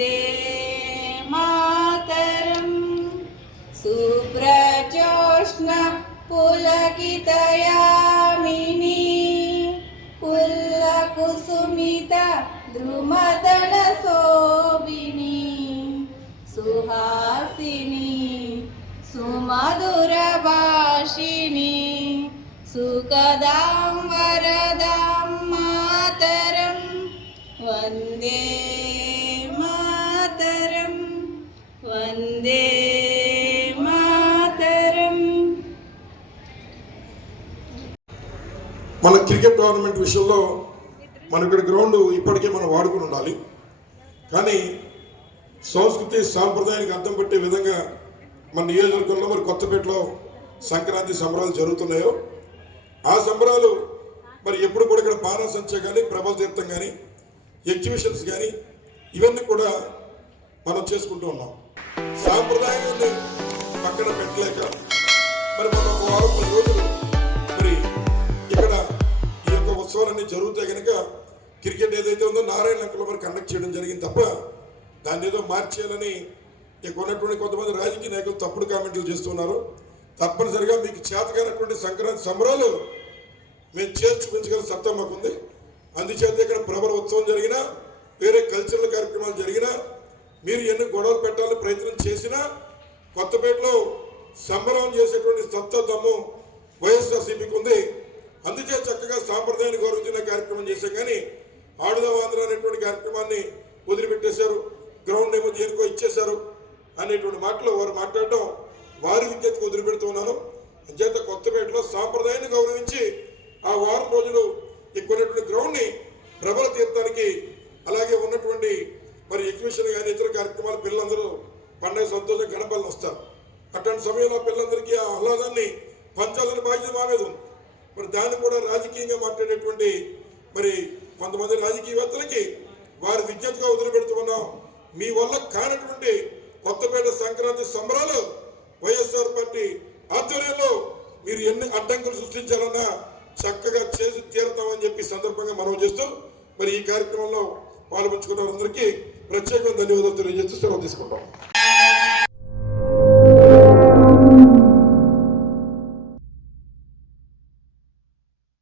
వందే మాతరం. శుభ్రజోష్ణ పులకితయామిని పుల్లకుసుమిత ద్రుమదళ శోభిని సుహాసిని సుమధుర భాషిని సుఖదాం వరదాం మాతరం. వందే మాతరం వందే మాతరం. మన cricket tournament విషయంలో మన ఇక్కడ గ్రౌండ్ ఇప్పటికే మనం వాడుకుని ఉండాలి. కానీ సంస్కృతి సాంప్రదాయానికి అర్థం పట్టే విధంగా మన నియోజకవర్గంలో మరి కొత్తపేటలో సంక్రాంతి సంబరాలు జరుగుతున్నాయో ఆ సంబరాలు మరి ఎప్పుడు కూడా ఇక్కడ బాణసంచ కానీ ప్రభల తీర్థం కానీ ఎగ్జిబిషన్స్ కానీ ఇవన్నీ కూడా మనం చేసుకుంటూ ఉన్నాం. సాంప్రదాయాన్ని పక్కన పెట్టలేక మరి మనం ఒక వారం 10 రోజులు మరి ఇక్కడ ఈ యొక్క ఉత్సవాలన్నీ జరుగుతాయి కనుక క్రికెట్ ఏదైతే ఉందో నారాయణ లంకలో మరి కండక్ట్ చేయడం జరిగింది తప్ప దాన్ని ఏదో మార్చేయాలని ఇక ఉన్నటువంటి కొంతమంది రాజకీయ నాయకులు తప్పుడు కామెంట్లు చేస్తున్నారు. తప్పనిసరిగా మీకు చేతకానటువంటి సంక్రాంతి సంబరాలు మేము చేర్చి చూపించగల సత్తా మాకుంది. అందుచేత ఇక్కడ ప్రభల ఉత్సవం జరిగినా వేరే కల్చరల్ కార్యక్రమాలు జరిగినా మీరు ఎన్ని గొడవలు పెట్టాలని ప్రయత్నం చేసినా కొత్తపేటలో సంబరం చేసేటువంటి సత్తా దమ్ము వైఎస్ఆర్సీపీకి ఉంది. అందుచేత చక్కగా సాంప్రదాయాన్ని గౌరవించిన కార్యక్రమం చేశాం. కానీ ఆడుదాం ఆంధ్ర అనేటువంటి కార్యక్రమాన్ని వదిలిపెట్టేశారు, గ్రౌండ్ ఏమో దేనికో ఇచ్చేశారు అనేటువంటి మాటలు వారు మాట్లాడడం వారి విద్యకు వదిలిపెడుతున్నాను. అంచేత కొత్తపేటలో సాంప్రదాయాన్ని గౌరవించి ఆ వారం రోజులు ఎక్కువైనటువంటి గ్రౌండ్ని ప్రభల తీర్థానికి అలాగే ఉన్నటువంటి మరి ఎగ్జిబిషన్ కానీ ఇతర కార్యక్రమాలు పిల్లలందరూ పండుగ సంతోషం గణపల్ని వస్తారు. అట్లాంటి సమయంలో పిల్లలందరికీ ఆ ఆహ్లాదాన్ని పంచాలని బాధ్యత మా మీద ఉంది. మరి దాన్ని కూడా రాజకీయంగా మాట్లాడేటువంటి మరి కొంతమంది రాజకీయవేత్తలకి వారి విజ్ఞతగా వదిలిపెడుతున్నాం. మీ వల్ల కానటువంటి కొత్తపేట సంక్రాంతి సంబరాలు వైఎస్ఆర్ పార్టీ ఆధ్వర్యంలో మీరు ఎన్ని అడ్డంకులు సృష్టించాలన్నా చక్కగా చేసి తీరుతామని చెప్పి సందర్భంగా మనవి చేస్తూ మరి ఈ కార్యక్రమంలో పాల్పంచుకున్న వారందరికీ ప్రత్యేకంగా ధన్యవాదాలు తెలియజేస్తూ సెలవు తీసుకుంటాం.